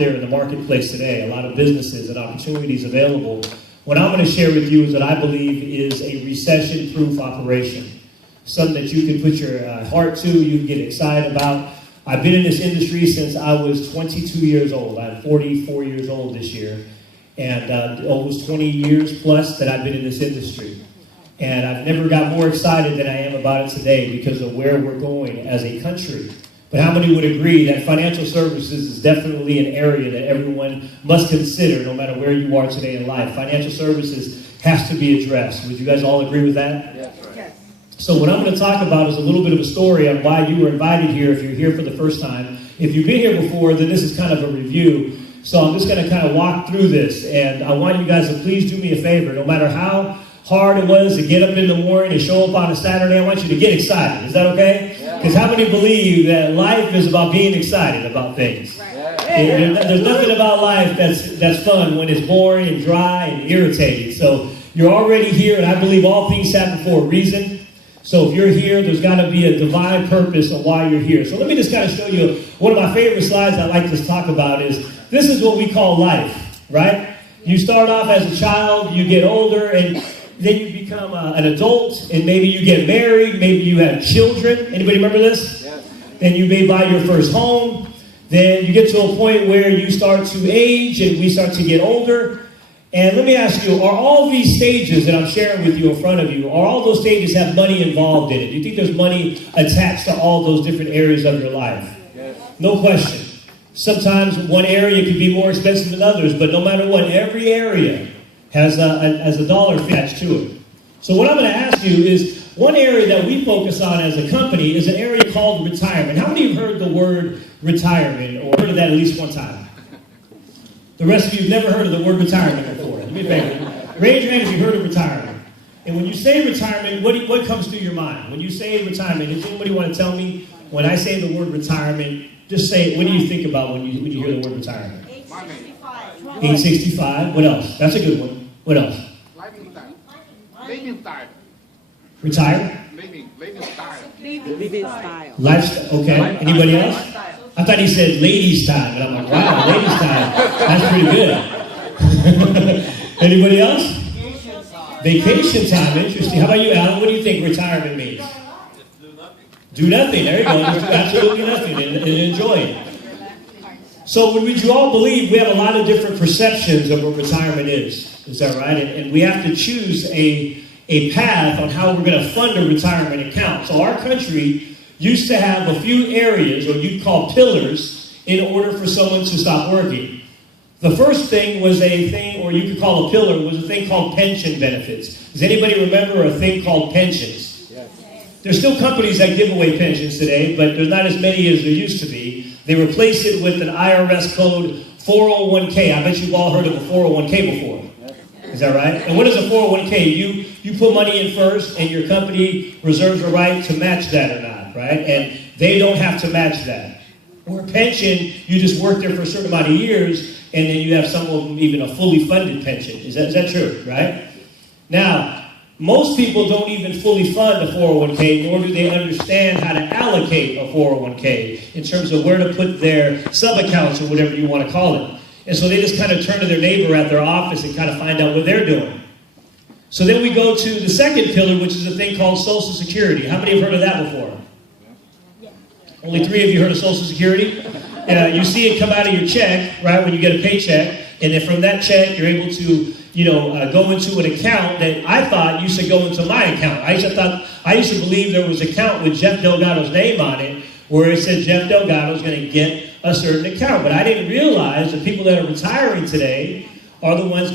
there in the marketplace today, a lot of businesses and opportunities available. What I'm going to share with you is what I believe is a recession-proof operation. Something that you can put your heart to, you can get excited about. I've been in this industry since I was 22 years old. I'm 44 years old this year. And almost 20 years plus that I've been in this industry. And I've never got more excited than I am about it today because of where we're going as a country. But how many would agree that financial services is definitely an area that everyone must consider no matter where you are today in life? Financial services has to be addressed. Would you guys all agree with that? Yes. Yes. So what I'm going to talk about is a little bit of a story on why you were invited here if you're here for the first time. If you've been here before, then this is kind of a review. So I'm just going to kind of walk through this. And I want you guys to please do me a favor. No matter how hard it was to get up in the morning and show up on a Saturday, I want you to get excited. Is that okay? Because how many believe that life is about being excited about things? There's nothing about life that's fun when it's boring and dry and irritating. So you're already here, and I believe all things happen for a reason. So if you're here, there's got to be a divine purpose of why you're here. So let me just kind of show you one of my favorite slides I like to talk about is this is what we call life, right? You start off as a child, you get older, and then you become an adult, and maybe you get married, maybe you have children. Anybody remember this? Yes. Then you may buy your first home. Then you get to a point where you start to age, and we start to get older. And let me ask you, are all these stages that I'm sharing with you in front of you, are all those stages have money involved in it? Do you think there's money attached to all those different areas of your life? Yes. No question. Sometimes one area could be more expensive than others, but no matter what, every area has a dollar attached to it. So what I'm going to ask you is, one area that we focus on as a company is an area called retirement. How many have heard the word retirement or heard of that at least one time? The rest of you have never heard of the word retirement before. Do me a favor. Raise your hand if you've heard of retirement. And when you say retirement, what comes through your mind? When you say retirement, does anybody want to tell me, when I say the word retirement, just say, what do you think about when you hear the word retirement? Age 65. Age 65. What else? That's a good one. What else? Living style. Retire? Living style. Living style. Lifestyle. Okay. Anybody else? I thought he said ladies' time, and I'm like, wow, ladies' time. That's pretty good. Anybody else? Vacation time. Interesting. How about you, Alan? What do you think retirement means? Do nothing. There you go. Just do absolutely nothing and enjoy it. So would you all believe we have a lot of different perceptions of what retirement is? Is that right? And we have to choose a path on how we're going to fund a retirement account. So our country used to have a few areas, or you'd call pillars, in order for someone to stop working. The first thing was a thing, or you could call a pillar, was a thing called pension benefits. Does anybody remember a thing called pensions? Yes. There's still companies that give away pensions today, but there's not as many as there used to be. They replaced it with an IRS code 401k. I bet you've all heard of a 401k before. Is that right? And what is a 401k? You put money in first, and your company reserves the right to match that or not, right? And they don't have to match that. Or pension, you just work there for a certain amount of years, and then you have some of them even a fully funded pension. Is that true, right? Now, most people don't even fully fund a 401k, nor do they understand how to allocate a 401k in terms of where to put their sub-accounts or whatever you want to call it. And so they just kind of turn to their neighbor at their office and kind of find out what they're doing. So then we go to the second pillar, which is a thing called Social Security. How many have heard of that before? Yeah. Only 3 of you heard of Social Security? You see it come out of your check, right, when you get a paycheck. And then from that check, you're able to, go into an account that I thought used to go into my account. I used to believe there was an account with Jeff Delgado's name on it, where it said Jeff Delgado's going to get a certain account. But I didn't realize the people that are retiring today are the ones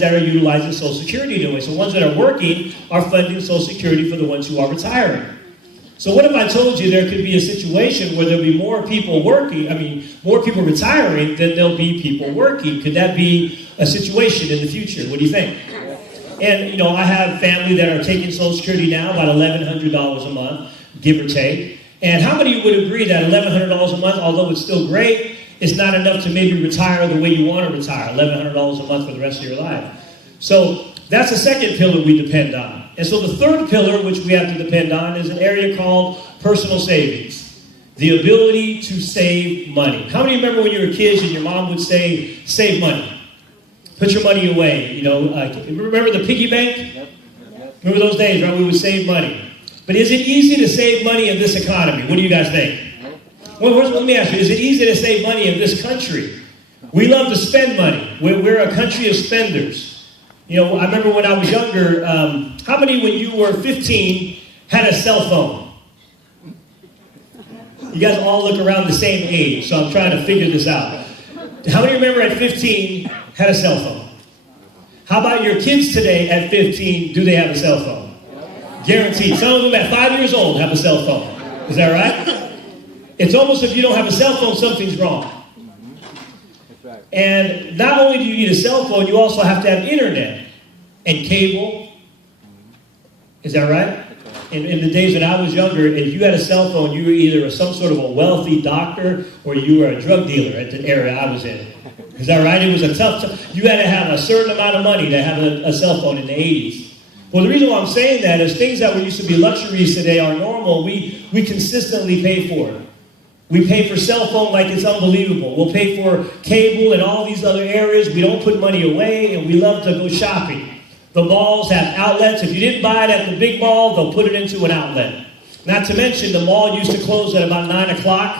that are utilizing Social Security anyway. So ones that are working are funding Social Security for the ones who are retiring. So what if I told you there could be a situation where there'll be more people more people retiring than there'll be people working? Could that be a situation in the future? What do you think? And, I have family that are taking Social Security now, about $1,100 a month, give or take. And how many would agree that $1,100 a month, although it's still great, it's not enough to maybe retire the way you want to retire, $1,100 a month for the rest of your life? So that's the second pillar we depend on. And so the third pillar, which we have to depend on, is an area called personal savings. The ability to save money. How many remember when you were kids and your mom would say, save money? Put your money away. You know, remember the piggy bank? Remember those days, right? We would save money. But is it easy to save money in this economy? What do you guys think? Well, let me ask you, is it easy to save money in this country? We love to spend money. We're a country of spenders. You know, I remember when I was younger, how many when you were 15 had a cell phone? You guys all look around the same age, so I'm trying to figure this out. How many remember at 15 had a cell phone? How about your kids today at 15, do they have a cell phone? Guaranteed. Some of them at 5 years old have a cell phone. Is that right? It's almost if you don't have a cell phone, something's wrong. And not only do you need a cell phone, you also have to have internet and cable. Is that right? In the days that I was younger, if you had a cell phone, you were either some sort of a wealthy doctor or you were a drug dealer at the area I was in. Is that right? It was a tough time. You had to have a certain amount of money to have a cell phone in the 80s. Well, the reason why I'm saying that is things that used to be luxuries today are normal. We consistently pay for it. We pay for cell phone like it's unbelievable. We'll pay for cable and all these other areas. We don't put money away, and we love to go shopping. The malls have outlets. If you didn't buy it at the big mall, they'll put it into an outlet. Not to mention, the mall used to close at about 9 o'clock.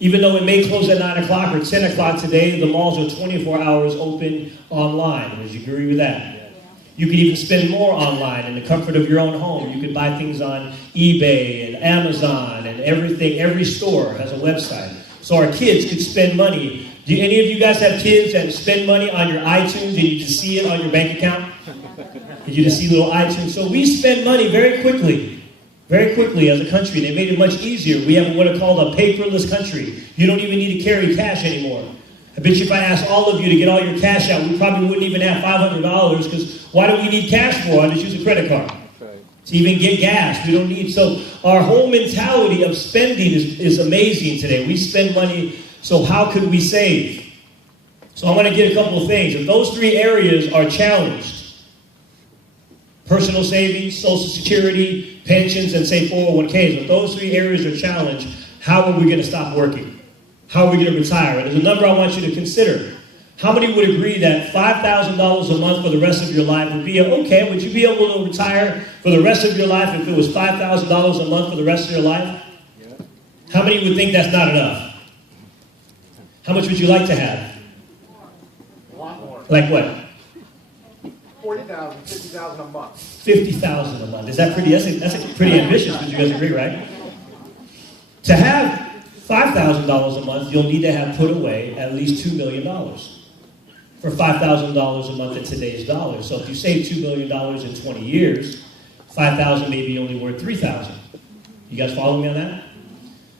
Even though it may close at 9 o'clock or 10 o'clock today, the malls are 24 hours open online. Would you agree with that? You could even spend more online in the comfort of your own home. You could buy things on eBay and Amazon and everything. Every store has a website. So our kids could spend money. Do any of you guys have kids that spend money on your iTunes and you just see it on your bank account? And you just see little iTunes. So we spend money very quickly as a country. They made it much easier. We have what are called a paperless country. You don't even need to carry cash anymore. I bet you if I asked all of you to get all your cash out, we probably wouldn't even have $500 because why do we need cash for? I just use a credit card. To even get gas, we don't need. So our whole mentality of spending is amazing today. We spend money, so how could we save? So I'm going to get a couple of things. If those three areas are challenged, personal savings, Social Security, pensions, and say 401ks, if those three areas are challenged, how are we going to stop working? How are we going to retire? And there's a number I want you to consider. How many would agree that $5,000 a month for the rest of your life would be okay? Would you be able to retire for the rest of your life if it was $5,000 a month for the rest of your life? Yeah. How many would think that's not enough? How much would you like to have? A lot more. Like what? $40,000, $50,000 a month. $50,000 a month. Is that pretty? That's a pretty ambitious. Would you guys agree, right? To have $5,000 a month, you'll need to have put away at least $2 million for $5,000 a month in today's dollars. So if you save $2 million in 20 years, $5,000 may be only worth $3,000. You guys follow me on that?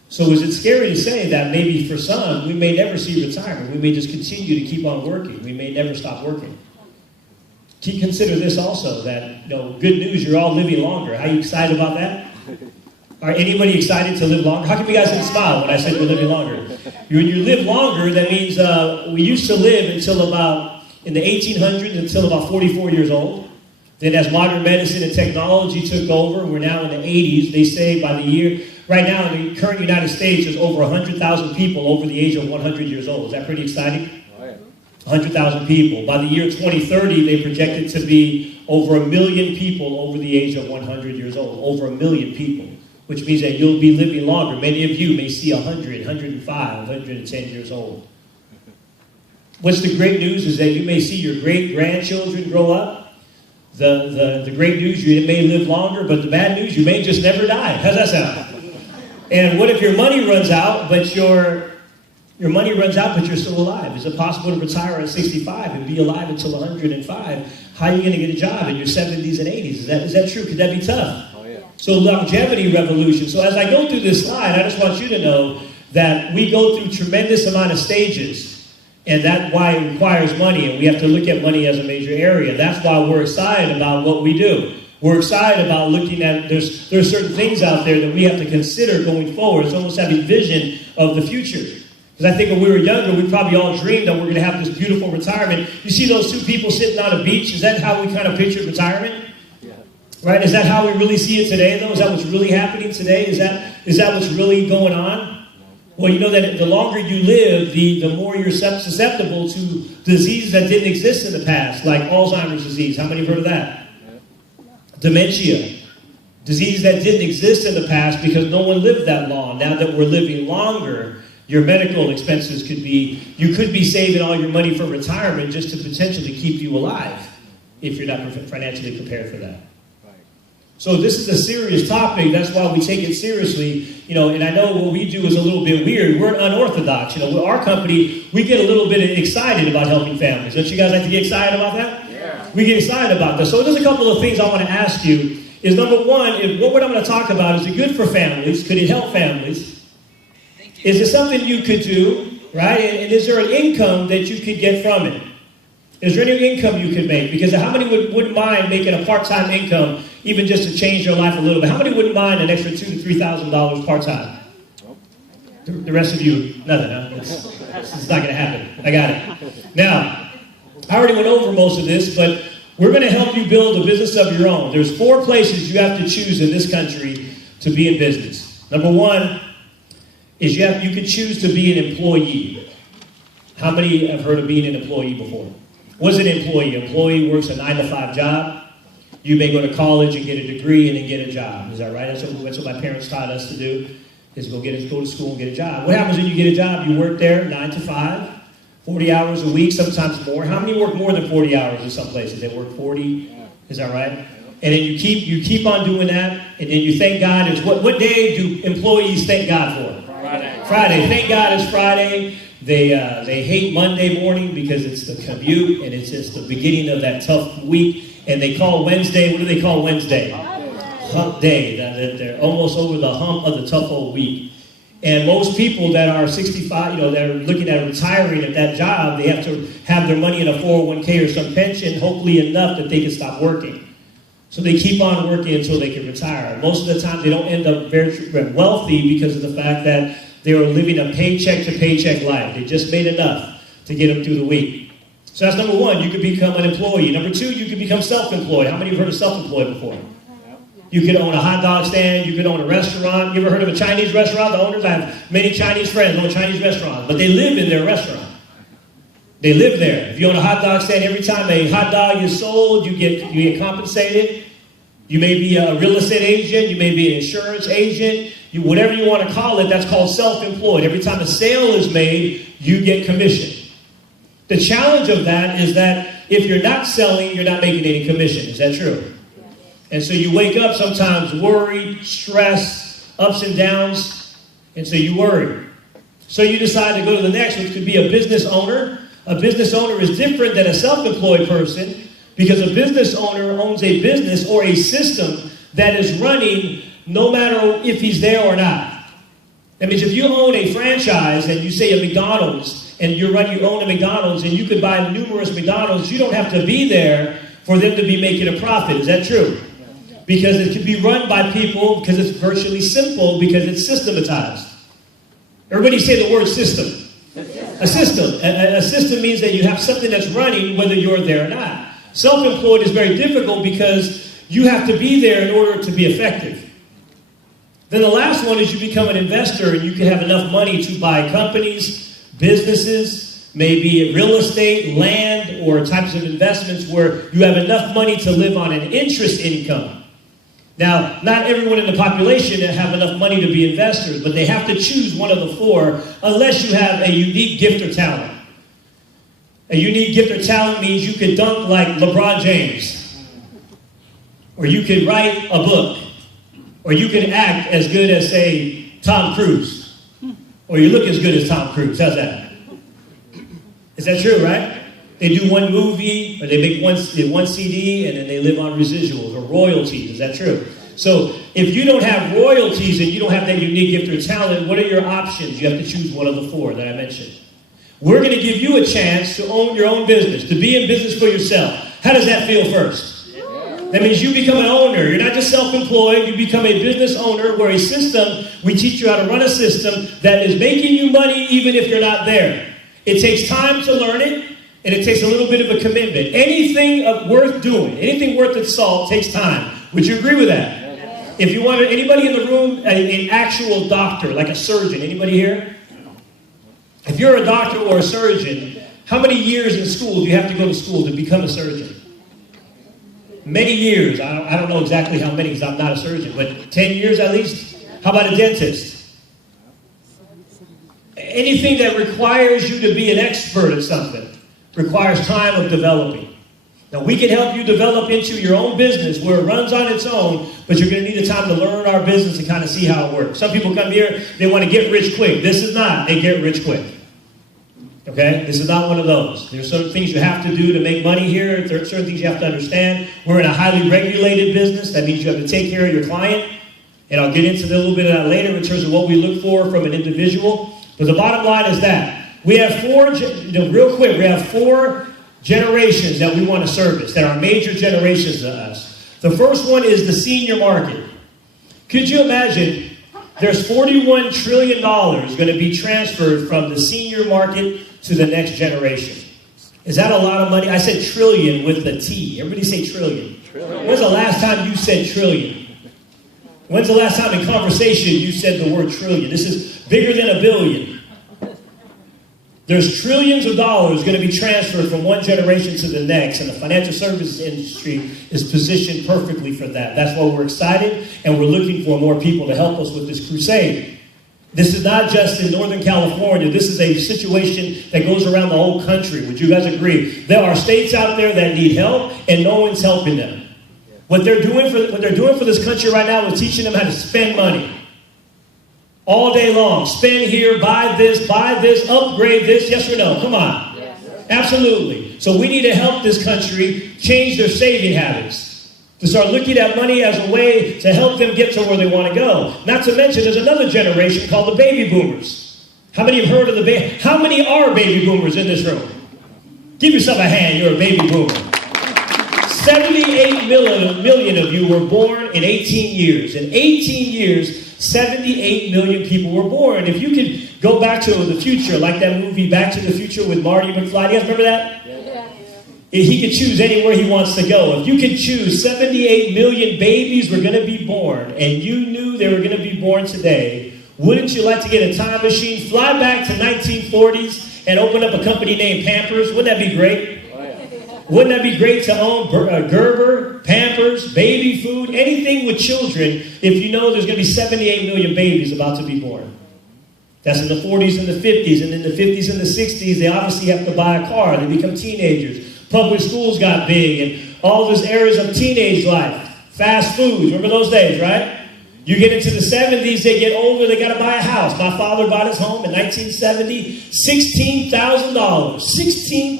So is it scary to say that maybe for some, we may never see retirement. We may just continue to keep on working. We may never stop working. Consider this also, that, good news, you're all living longer. Are you excited about that? Are anybody excited to live longer? How come you guys didn't smile when I said we're living longer? When you live longer, that means we used to live until about, in the 1800s, until about 44 years old. Then as modern medicine and technology took over, we're now in the 80s. They say by the year, right now in the current United States, there's over 100,000 people over the age of 100 years old. Is that pretty exciting? 100,000 people. By the year 2030, they project it to be over 1 million people over the age of 100 years old. Over 1 million people. Which means that you'll be living longer. Many of you may see 100, 105, 110 years old. What's the great news is that you may see your great-grandchildren grow up. The great news, you may live longer, but the bad news, you may just never die. How's that sound? And what if your money runs out, but your money runs out, but you're still alive? Is it possible to retire at 65 and be alive until 105? How are you going to get a job in your 70s and 80s? Is that true? Could that be tough? So longevity revolution. So as I go through this slide, I just want you to know that we go through tremendous amount of stages. And that's why it requires money. And we have to look at money as a major area. That's why we're excited about what we do. We're excited about looking at, there's certain things out there that we have to consider going forward. It's almost having vision of the future. Because I think when we were younger, we probably all dreamed that we're going to have this beautiful retirement. You see those two people sitting on a beach? Is that how we kind of picture retirement? Right? Is that how we really see it today, though? Is that what's really happening today? Is that what's really going on? Well, you know that the longer you live, the more you're susceptible to diseases that didn't exist in the past, like Alzheimer's disease. How many have heard of that? Dementia. Diseases that didn't exist in the past because no one lived that long. Now that we're living longer, your medical expenses you could be saving all your money for retirement just to potentially keep you alive if you're not financially prepared for that. So this is a serious topic. That's why we take it seriously. And I know what we do is a little bit weird. We're unorthodox. With our company, we get a little bit excited about helping families. Don't you guys like to get excited about that? Yeah. We get excited about that. So there's a couple of things I want to ask you. Is number one, what I'm going to talk about, is it good for families? Could it help families? Is it something you could do, right? And is there an income that you could get from it? Is there any income you could make? Because how many wouldn't mind making a part-time income, even just to change their life a little bit? How many wouldn't mind an extra $2,000 to $3,000 part-time? The rest of you, nothing, huh? It's not going to happen. I got it. Now, I already went over most of this, but we're going to help you build a business of your own. There's 4 places you have to choose in this country to be in business. Number one is you could choose to be an employee. How many have heard of being an employee before? What's an employee? An employee works a 9-to-5 job. You may go to college and get a degree and then get a job. Is that right? That's what my parents taught us to do, is go to school and get a job. What happens when you get a job? You work there 9 to 5, 40 hours a week, sometimes more. How many work more than 40 hours in some places? They work 40. Is that right? And then you keep on doing that, and then you thank God. What day do employees thank God for? Friday. Thank God it's Friday. They hate Monday morning because it's the commute and it's just the beginning of that tough week. And they call Wednesday, what do they call Wednesday? Hump day. They're almost over the hump of the tough old week. And most people that are 65, that are looking at retiring at that job, they have to have their money in a 401k or some pension, hopefully enough that they can stop working. So they keep on working until they can retire. Most of the time they don't end up very wealthy because of the fact that they were living a paycheck-to-paycheck life. They just made enough to get them through the week. So that's number one. You could become an employee. Number two, you could become self-employed. How many have heard of self-employed before? You could own a hot dog stand. You could own a restaurant. You ever heard of a Chinese restaurant? The owners, I have many Chinese friends who own Chinese restaurants, but they live in their restaurant. They live there. If you own a hot dog stand, every time a hot dog is sold, you get compensated. You may be a real estate agent. You may be an insurance agent. Whatever you want to call it, that's called self-employed. Every time a sale is made, you get commission. The challenge of that is that if you're not selling, you're not making any commission. Is that true? And so you wake up sometimes worried, stressed, ups and downs, and so you worry. So you decide to go to the next, which could be a business owner. A business owner is different than a self-employed person because a business owner owns a business or a system that is running no matter if he's there or not. That means if you own a franchise and you say a McDonald's and you own a McDonald's and you could buy numerous McDonald's, you don't have to be there for them to be making a profit. Is that true? Because it can be run by people because it's virtually simple because it's systematized. Everybody say the word system. A system. A system means that you have something that's running whether you're there or not. Self-employed is very difficult because you have to be there in order to be effective. Then the last one is you become an investor and you can have enough money to buy companies, businesses, maybe real estate, land, or types of investments where you have enough money to live on an interest income. Now, not everyone in the population have enough money to be investors, but they have to choose one of the 4 unless you have a unique gift or talent. A unique gift or talent means you could dunk like LeBron James, or you could write a book, or you can act as good as, say, Tom Cruise. Or you look as good as Tom Cruise. How's that? Is that true, right? They do one movie, or they make one CD, and then they live on residuals or royalties. Is that true? So if you don't have royalties and you don't have that unique gift or talent, what are your options? You have to choose one of the 4 that I mentioned. We're going to give you a chance to own your own business, to be in business for yourself. How does that feel first? That means you become an owner. You're not just self-employed. You become a business owner where a system, we teach you how to run a system that is making you money even if you're not there. It takes time to learn it, and it takes a little bit of a commitment. Anything worth doing, anything worth its salt takes time. Would you agree with that? If you want anybody in the room, an actual doctor, like a surgeon, anybody here? If you're a doctor or a surgeon, how many years in school do you have to go to school to become a surgeon? Many years. I don't know exactly how many because I'm not a surgeon, but 10 years at least. How about a dentist? Anything that requires you to be an expert at something requires time of developing. Now, we can help you develop into your own business where it runs on its own, but you're going to need the time to learn our business and kind of see how it works. Some people come here, they want to get rich quick. This is not a get rich quick. Okay? This is not one of those. There's certain things you have to do to make money here. There are certain things you have to understand. We're in a highly regulated business. That means you have to take care of your client. And I'll get into a little bit of that later in terms of what we look for from an individual. But the bottom line is that we have real quick, we have 4 generations that we want to service, that are major generations to us. The first one is the senior market. Could you imagine there's $41 trillion going to be transferred from the senior market to the next generation? Is that a lot of money? I said trillion with the T. Everybody say trillion. When's the last time you said trillion? When's the last time in conversation you said the word trillion? This is bigger than a billion. There's trillions of dollars going to be transferred from one generation to the next, and the financial services industry is positioned perfectly for that. That's why we're excited, and we're looking for more people to help us with this crusade. This is not just in Northern California. This is a situation that goes around the whole country. Would you guys agree? There are states out there that need help, and no one's helping them. What they're doing for this country right now is teaching them how to spend money. All day long. Spend here, buy this, upgrade this. Yes or no? Come on. Yes. Absolutely. So we need to help this country change their saving habits. To start looking at money as a way to help them get to where they want to go. Not to mention, there's another generation called the baby boomers. How many have heard of how many are baby boomers in this room? Give yourself a hand, you're a baby boomer. 78 million of you were born in 18 years. In 18 years, 78 million people were born. If you could go back to the future, like that movie Back to the Future with Marty McFly. Do you guys remember that? Yeah. He could choose anywhere he wants to go. If you could choose 78 million babies were going to be born, and you knew they were going to be born today, wouldn't you like to get a time machine, fly back to 1940s, and open up a company named Pampers? Wouldn't that be great? Wouldn't that be great to own Gerber, Pampers, baby food, anything with children if you know there's going to be 78 million babies about to be born? That's in the 40s and the 50s. And in the 50s and the 60s, they obviously have to buy a car. They become teenagers. Public schools got big and all those areas of teenage life. Fast foods. Remember those days, right? You get into the 70s, they get older, they got to buy a house. My father bought his home in 1970, $16,000.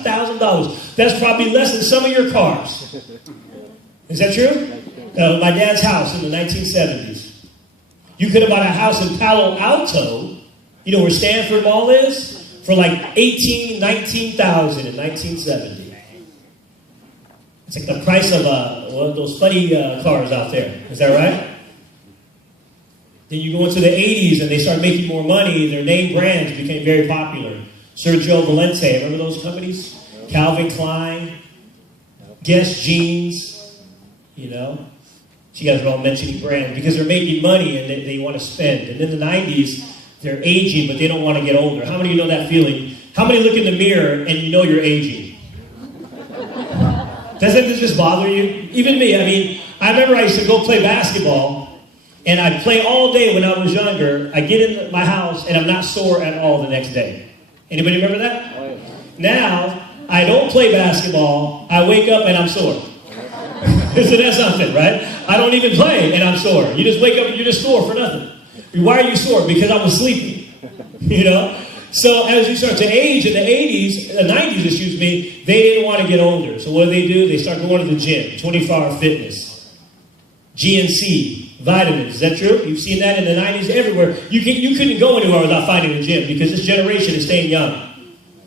$16,000. That's probably less than some of your cars. Is that true? My dad's house in the 1970s. You could have bought a house in Palo Alto, you know where Stanford Mall is, for like $19,000 in 1970. It's like the price of one of those funny cars out there. Is that right? Then you go into the 80s and they start making more money. Their name brands became very popular. Sergio Valente, remember those companies? Calvin Klein, Guess Jeans, you know. So you guys are all mentioning brands because they're making money and they want to spend. And in the 90s, they're aging, but they don't want to get older. How many of you know that feeling? How many look in the mirror and you know you're aging? Doesn't this just bother you? Even me. I mean, I remember I used to go play basketball. And I'd play all day when I was younger. I get in my house and I'm not sore at all the next day. Anybody remember that? Oh, yeah. Now, I don't play basketball. I wake up and I'm sore. So that's something, right? I don't even play and I'm sore. You just wake up and you're just sore for nothing. Why are you sore? Because I was sleeping. You know? So as you start to age in the 90s, excuse me, they didn't want to get older. So what do? They start going to the gym, 24-hour fitness, GNC. Vitamins, is that true? You've seen that in the 90s everywhere. You couldn't go anywhere without finding a gym because this generation is staying young.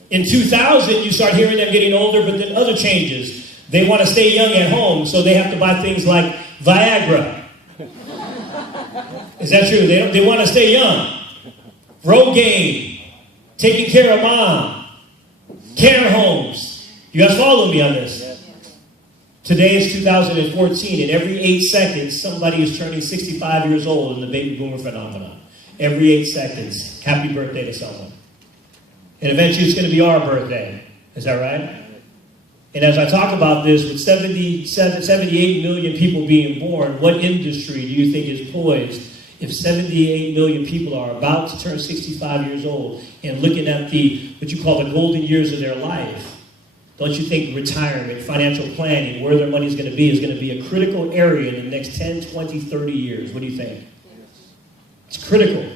In 2000, you start hearing them getting older, but then other changes. They want to stay young at home, so they have to buy things like Viagra. Is that true? They want to stay young. Rogaine, taking care of mom, care homes. You guys follow me on this? Today is 2014, and every 8 seconds, somebody is turning 65 years old in the baby boomer phenomenon. Every 8 seconds. Happy birthday to someone. And eventually it's going to be our birthday. Is that right? And as I talk about this, with 78 million people being born, what industry do you think is poised if 78 million people are about to turn 65 years old and looking at what you call the golden years of their life? Don't you think retirement, financial planning, where their money is going to be a critical area in the next 10, 20, 30 years? What do you think? It's critical.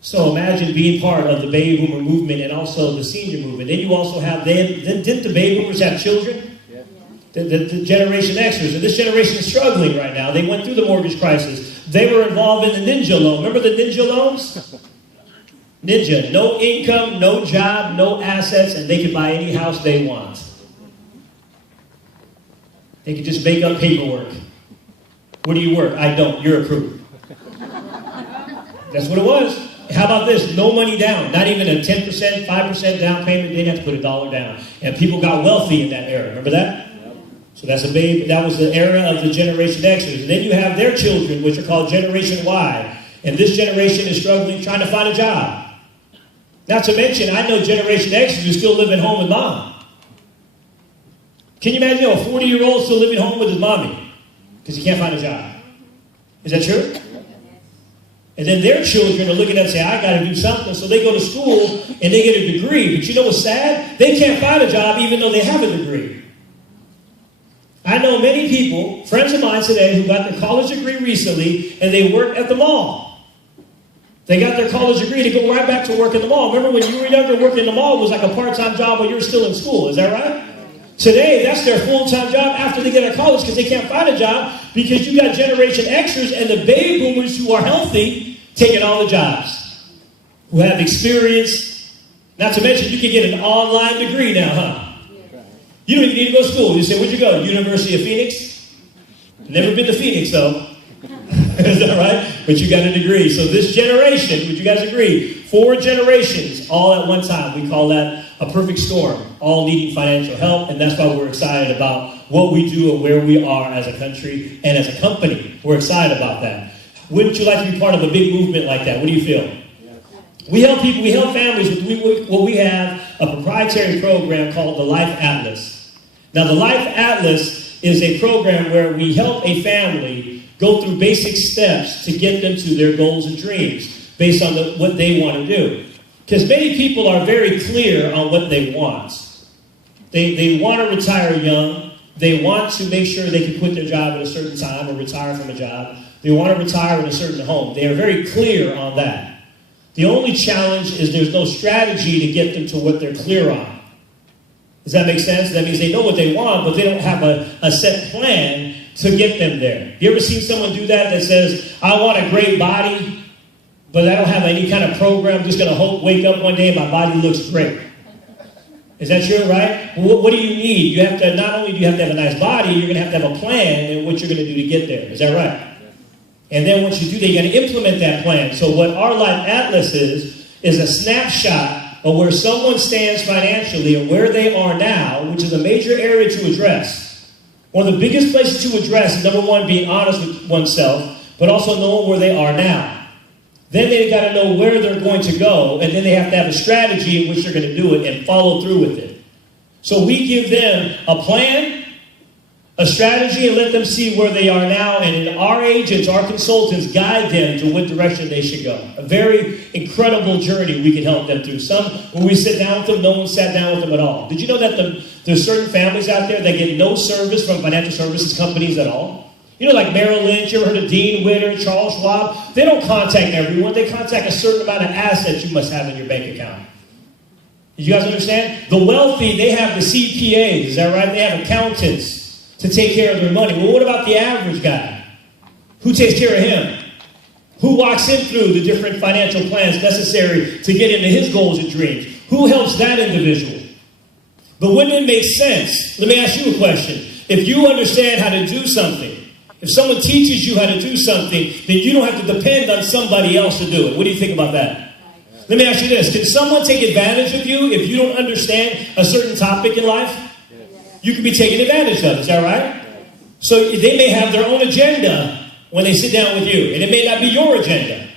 So imagine being part of the baby boomer movement and also the senior movement. Then you also have, didn't the baby boomers have children? Yeah. The Generation Xers. And this generation is struggling right now. They went through the mortgage crisis. They were involved in the ninja loan. Remember the ninja loans? Ninja. No income, no job, no assets, and they could buy any house they want. They could just make up paperwork. Where do you work? I don't. You're approved. That's what it was. How about this? No money down. Not even a 10%, 5% down payment. They didn't have to put $1 down. And people got wealthy in that era. Remember that? Yep. So that was the era of the Generation Xers. And then you have their children, which are called Generation Y. And this generation is struggling, trying to find a job. Not to mention, I know Generation Xers who still live at home with mom. Can you imagine a 40-year-old still living home with his mommy because he can't find a job? Is that true? And then their children are looking at and say, I got to do something. So they go to school and they get a degree. But you know what's sad? They can't find a job even though they have a degree. I know many people, friends of mine today, who got their college degree recently and they work at the mall. They got their college degree to go right back to work in the mall. Remember when you were younger, working in the mall was like a part-time job while you were still in school. Is that right? Today, that's their full-time job after they get out of college because they can't find a job because you got Generation Xers and the baby boomers who are healthy taking all the jobs, who have experience. Not to mention, you can get an online degree now, huh? You don't even need to go to school. You say, where'd you go? University of Phoenix? Never been to Phoenix, though. Is that right? But you got a degree. So this generation, would you guys agree? 4 generations all at one time. We call that a perfect storm, all needing financial help. And that's why we're excited about what we do and where we are as a country and as a company. We're excited about that. Wouldn't you like to be part of a big movement like that? What do you feel? We help people, we help families with what we have, a proprietary program called the Life Atlas. Now, the Life Atlas is a program where we help a family go through basic steps to get them to their goals and dreams based on what they want to do. Because many people are very clear on what they want. They want to retire young. They want to make sure they can quit their job at a certain time or retire from a job. They want to retire in a certain home. They are very clear on that. The only challenge is there's no strategy to get them to what they're clear on. Does that make sense? That means they know what they want, but they don't have a set plan to get them there. You ever seen someone do that says, I want a great body, but I don't have any kind of program. I'm just going to wake up one day and my body looks great. Is that true, right? Well, what do you need? You have to, not only do you have to have a nice body, you're going to have a plan and what you're going to do to get there. Is that right? And then once you do that, you got to implement that plan. So what our Life Atlas is a snapshot of where someone stands financially and where they are now, which is a major area to address. One of the biggest places to address is, number one, being honest with oneself, but also knowing where they are now. Then they've got to know where they're going to go, and then they have to have a strategy in which they're going to do it and follow through with it. So we give them a plan, a strategy, and let them see where they are now, and our agents, our consultants, guide them to what direction they should go. A very incredible journey we can help them through. Some, when we sit down with them, no one sat down with them at all. Did you know that there's certain families out there that get no service from financial services companies at all? You know, like Merrill Lynch, you ever heard of Dean Witter, Charles Schwab? They don't contact everyone. They contact a certain amount of assets you must have in your bank account. Did you guys understand? The wealthy, they have the CPAs, is that right? They have accountants to take care of their money. Well, what about the average guy? Who takes care of him? Who walks him through the different financial plans necessary to get into his goals and dreams? Who helps that individual? But wouldn't it make sense? Let me ask you a question. If you understand how to do something, if someone teaches you how to do something, then you don't have to depend on somebody else to do it. What do you think about that? Let me ask you this. Can someone take advantage of you if you don't understand a certain topic in life? You could be taken advantage of. Is that right? So they may have their own agenda when they sit down with you, and it may not be your agenda.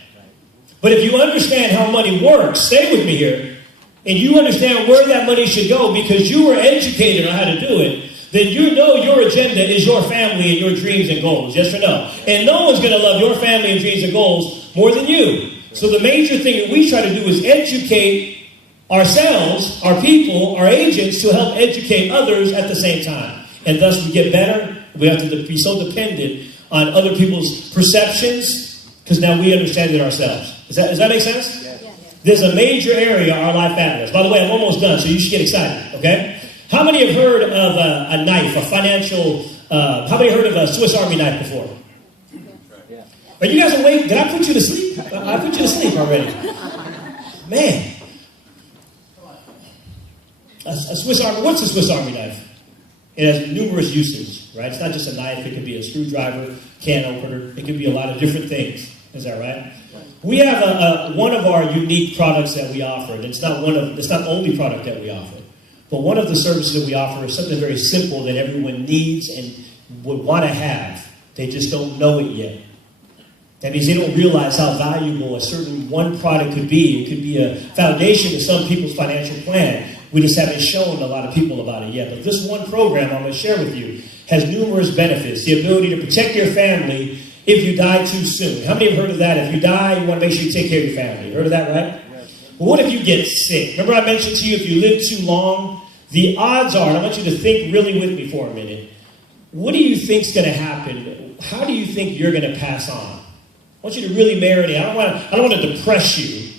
But if you understand how money works, stay with me here, and you understand where that money should go because you were educated on how to do it, then you know your agenda is your family and your dreams and goals. Yes or no? And no one's going to love your family and dreams and goals more than you. So the major thing that we try to do is educate ourselves, our people, our agents to help educate others at the same time. And thus we get better. We have to be so dependent on other people's perceptions because now we understand it ourselves. Does that make sense? Yes. There's a major area our life matters. By the way, I'm almost done, so you should get excited, okay? How many have heard of a knife, a financial, how many heard of a Swiss Army knife before? Yeah. Are you guys awake? Did I put you to sleep? I put you to sleep already. Man. A Swiss Army, what's a Swiss Army knife? It has numerous uses, right? It's not just a knife. It could be a screwdriver, can opener. It could be a lot of different things. Is that right? We have one of our unique products that we offer. And it's not the only product that we offer. But one of the services that we offer is something very simple that everyone needs and would want to have. They just don't know it yet. That means they don't realize how valuable a certain one product could be. It could be a foundation to some people's financial plan. We just haven't shown a lot of people about it yet. But this one program I'm going to share with you has numerous benefits. The ability to protect your family if you die too soon. How many have heard of that? If you die, you want to make sure you take care of your family. You heard of that, right? Well, what if you get sick? Remember I mentioned to you if you live too long, the odds are, and I want you to think really with me for a minute, what do you think's going to happen? How do you think you're going to pass on? I want you to really marinate. I don't want to depress you.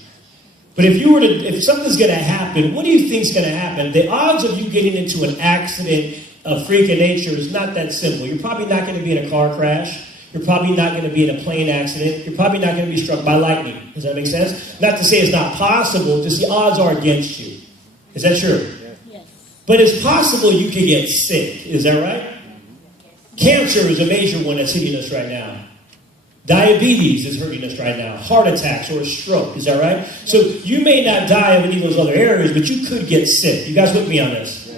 But if something's going to happen, what do you think's going to happen? The odds of you getting into an accident, a freak of nature, is not that simple. You're probably not going to be in a car crash. You're probably not going to be in a plane accident. You're probably not going to be struck by lightning. Does that make sense? Not to say it's not possible, just the odds are against you. Is that true? Yes. But it's possible you could get sick. Is that right? Cancer is a major one that's hitting us right now. Diabetes is hurting us right now. Heart attacks or a stroke. Is that right? So you may not die of any of those other areas, but you could get sick. You guys with me on this?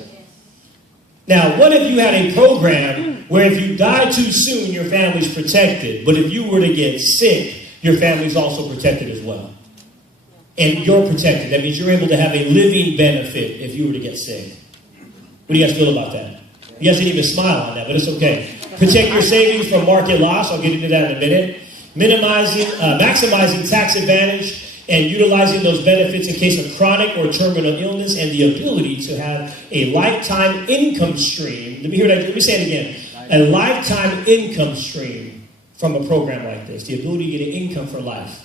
Now, what if you had a program where if you die too soon, your family's protected, but if you were to get sick, your family's also protected as well? And you're protected. That means you're able to have a living benefit if you were to get sick. What do you guys feel about that? You guys didn't even smile on that, but it's okay. Protect your savings from market loss. I'll get into that in a minute. Maximizing tax advantage and utilizing those benefits in case of chronic or terminal illness, and the ability to have a lifetime income stream. Let me say it again. A lifetime income stream from a program like this. The ability to get an income for life.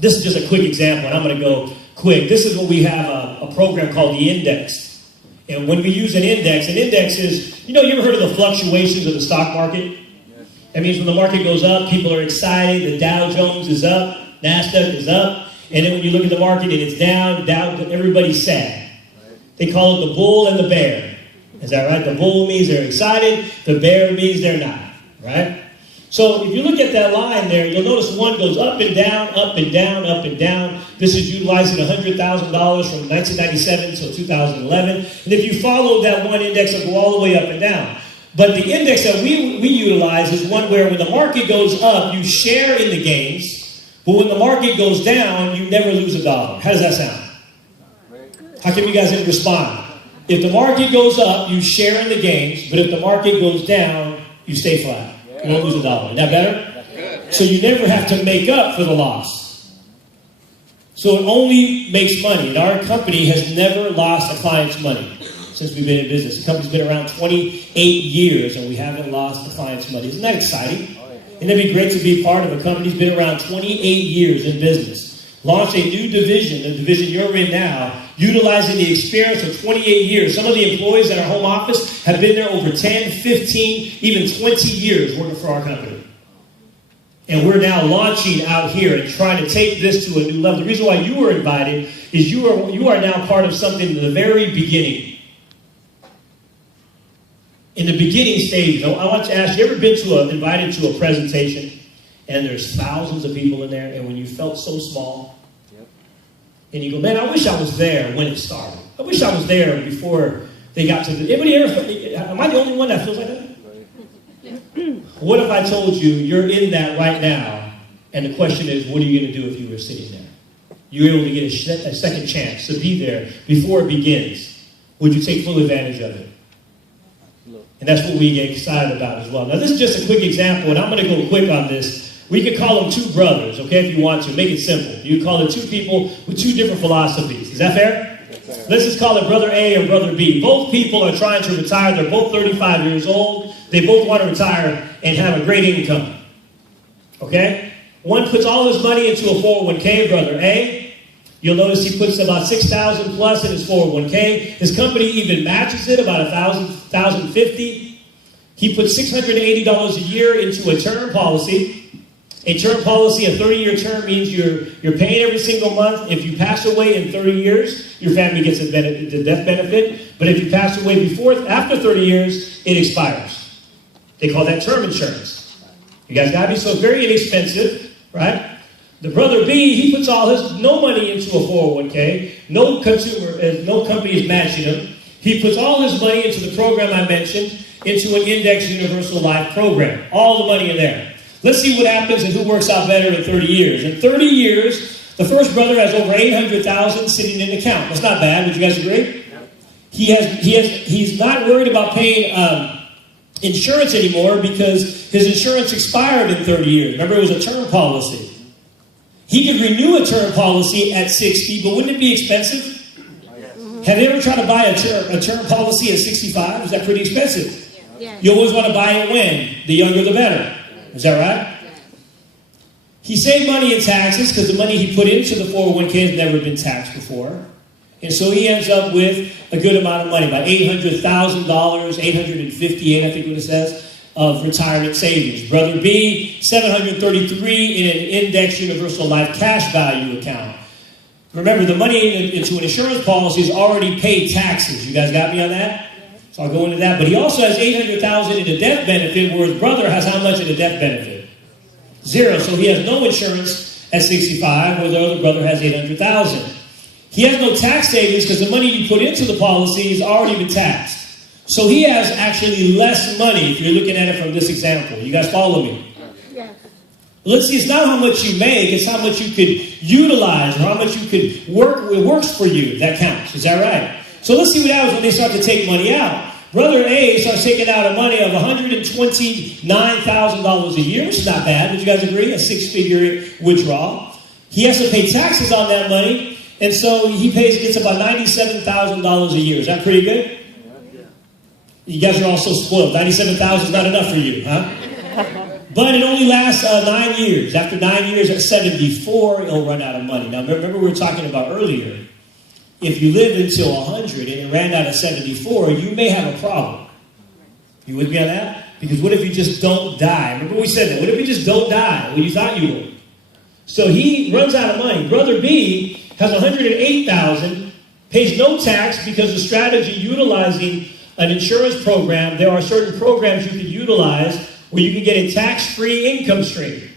This is just a quick example, and I'm going to go quick. This is what we have a program called the Index. And when we use an index is, you ever heard of the fluctuations of the stock market? That means when the market goes up, people are excited. The Dow Jones is up, NASDAQ is up. And then when you look at the market and it's down, everybody's sad. They call it the bull and the bear. Is that right? The bull means they're excited. The bear means they're not. Right? So if you look at that line there, you'll notice one goes up and down, up and down, up and down. This is utilizing $100,000 from 1997 until 2011. And if you follow that one index, it'll go all the way up and down. But the index that we utilize is one where when the market goes up, you share in the gains. But when the market goes down, you never lose a dollar. How does that sound? How come you guys didn't respond? If the market goes up, you share in the gains. But if the market goes down, you stay flat. You don't lose a dollar. Isn't that better? So you never have to make up for the loss. So it only makes money. And our company has never lost a client's money since we've been in business. The company's been around 28 years, and we haven't lost a client's money. Isn't that exciting? And it'd be great to be part of a company that's been around 28 years in business. Launched a new division, the division you're in now, utilizing the experience of 28 years. Some of the employees at our home office have been there over 10, 15, even 20 years working for our company. And we're now launching out here and trying to take this to a new level. The reason why you were invited is you are now part of something in the very beginning. In the beginning stage, I want to ask, you ever been invited to a presentation and there's thousands of people in there, and when you felt so small, and you go, man, I wish I was there when it started. I wish I was there before they got to the... Anybody ever... Am I the only one that feels like that? What if I told you you're in that right now, And the question is, what are you going to do if you were sitting there? You're able to get a second chance to be there before it begins. Would you take full advantage of it? And that's what we get excited about as well. Now, this is just a quick example, and I'm going to go quick on this. We could call them two brothers, okay, if you want to. Make it simple. You could call it two people with two different philosophies. Is that fair? Yes, let's just call it Brother A and Brother B. Both people are trying to retire. They're both 35 years old. They both want to retire and have a great income. Okay? One puts all his money into a 401k, Brother A. You'll notice he puts about $6,000 plus in his 401k. His company even matches it, about $1,050. He puts $680 a year into a term policy. A term policy, a 30-year term, means you're paying every single month. If you pass away in 30 years, your family gets the death benefit. But if you pass away after 30 years, it expires. They call that term insurance. You guys got me? So very inexpensive, right? The Brother B, he puts no money into a 401k. No company is matching him. He puts all his money into the program I mentioned, into an Index Universal Life program. All the money in there. Let's see what happens and who works out better in 30 years. In 30 years, the first brother has over $800,000 sitting in an account. That's not bad. Would you guys agree? He's not worried about paying insurance anymore because his insurance expired in 30 years. Remember, it was a term policy. He could renew a term policy at 60, but wouldn't it be expensive? Have you ever tried to buy a term policy at 65? Is that pretty expensive? You always want to buy it when? The younger, the better. Is that right? He saved money in taxes because the money he put into the 401k has never been taxed before. And so he ends up with a good amount of money, about $800,000, $858, I think what it says, of retirement savings. Brother B, $733 in an Index Universal Life cash value account. Remember, the money into an insurance policy is already paid taxes. You guys got me on that? So I'll go into that. But he also has $800,000 in a death benefit, where his brother has how much in a death benefit? Zero. So he has no insurance at 65, where the other brother has $800,000. He has no tax savings because the money you put into the policy has already been taxed. So he has actually less money if you're looking at it from this example. You guys follow me? Yeah. Let's see, it's not how much you make, it's how much you could utilize or how much you could work. It works for you. That counts. Is that right? So let's see what happens when they start to take money out. Brother A starts taking out a money of $129,000 a year, which is not bad. Would you guys agree? A six-figure withdrawal. He has to pay taxes on that money, and so he gets about $97,000 a year. Is that pretty good? You guys are all so spoiled. $97,000 is not enough for you, huh? But it only lasts 9 years. After 9 years, at 74, he'll run out of money. Now, remember we were talking about earlier. If you live until 100 and it ran out at 74, you may have a problem. You with me on that? Because what if you just don't die? Remember we said that. What if you just don't die when you thought you would? So he runs out of money. Brother B has $108,000, pays no tax because the strategy utilizing an insurance program, there are certain programs you can utilize where you can get a tax-free income stream.